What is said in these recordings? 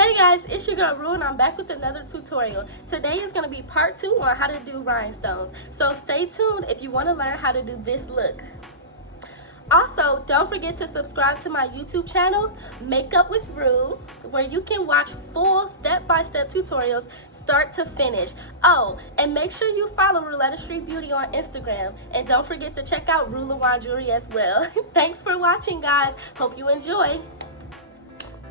Hey guys, it's your girl Ru and I'm back with another tutorial. Today is going to be part 2 on how to do rhinestones. So stay tuned if you want to learn how to do this look. Also, don't forget to subscribe to my YouTube channel, Makeup with Ru, where you can watch full step-by-step tutorials start to finish. Oh, and make sure you follow Roulette Street Beauty on Instagram. And don't forget to check out RuLawon jewelry as well. Thanks for watching, guys. Hope you enjoy.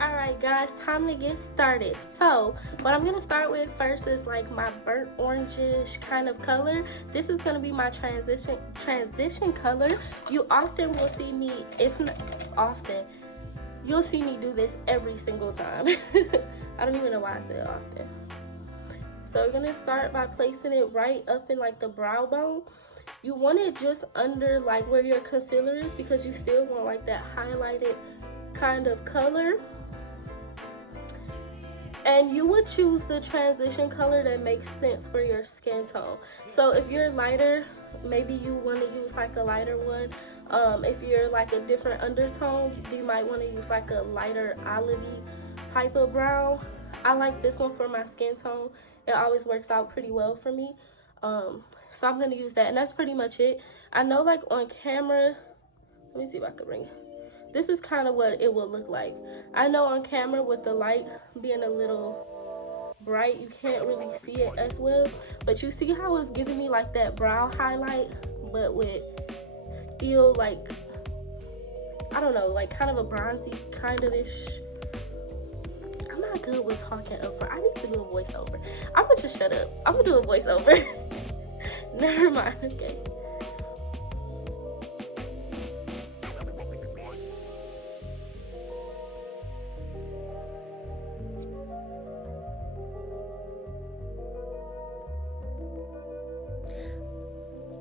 Alright guys, time to get started. So what I'm gonna start with first is like my burnt orangish kind of color. This is gonna be my transition color. You often will see me, if not often, you'll see me do this every single time. I don't even know why I said often. So we're gonna start by placing it right up in like the brow bone. You want it just under like where your concealer is because you still want like that highlighted kind of color. And you would choose the transition color that makes sense for your skin tone. So if you're lighter, maybe you want to use like a lighter one. If you're like a different undertone, you might want to use like a lighter olivey type of brown. I like this one for my skin tone. It always works out pretty well for me. So I'm going to use that, and that's pretty much it. I know like on camera, let me see if I can bring it. This is kind of what it will look like. I know on camera with the light being a little bright, you can't really see it as well. But you see how it's giving me like that brow highlight, but with still like, I don't know, like kind of a bronzy kind of ish. I'm not good with talking up front. I need to do a voiceover. I'm gonna just shut up. I'm gonna do a voiceover. Never mind, okay.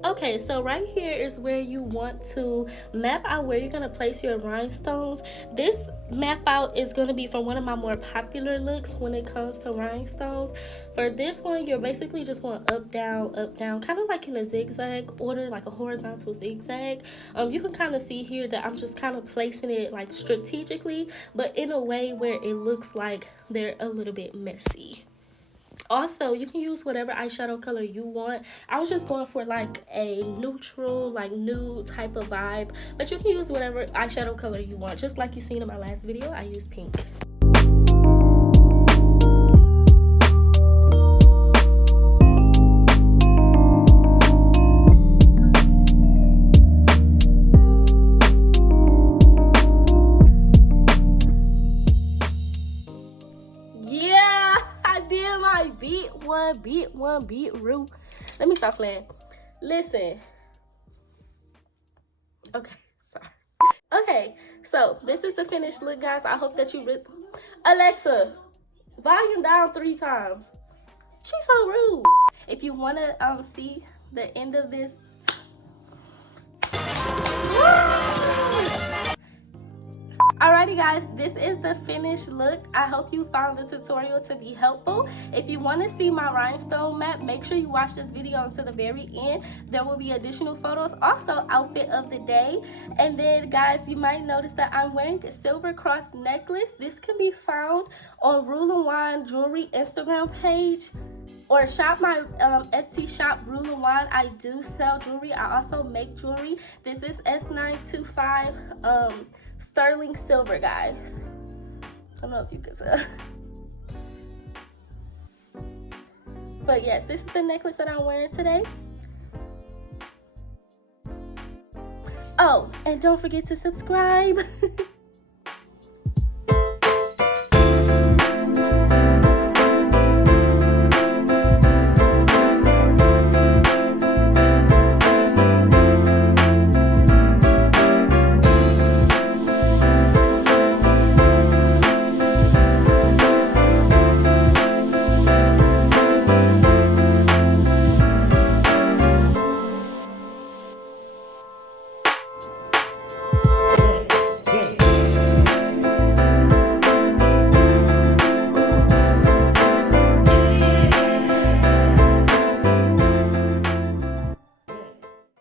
Okay, so right here is where you want to map out where you're going to place your rhinestones. This map out is going to be for one of my more popular looks when it comes to rhinestones. For this one, you're basically just going up, down, kind of like in a zigzag order, like a horizontal zigzag. You can kind of see here that I'm just kind of placing it like strategically, but in a way where it looks like they're a little bit messy. Also, you can use whatever eyeshadow color you want. I was just going for like a neutral, like nude type of vibe. But you can use whatever eyeshadow color you want. Just like you seen in my last video, I used pink. Beat Ru. Let me stop playing. Listen. Okay, sorry. Okay, so this is the finished look, guys. I hope that you Alexa, volume down 3 times. She's so rude. If you want to see the end of this. Alrighty guys, this is the finished look. I hope you found the tutorial to be helpful. If you want to see my rhinestone map, make sure you watch this video until the very end. There will be additional photos, also outfit of the day. And then guys, you might notice that I'm wearing a silver cross necklace. This can be found on RuLawon jewelry Instagram page, or shop my Etsy shop RuLawon. I do sell jewelry. I also make jewelry. This is S925 sterling silver, guys. I don't know if you can tell. But yes, this is the necklace that I'm wearing today. Oh, and don't forget to subscribe.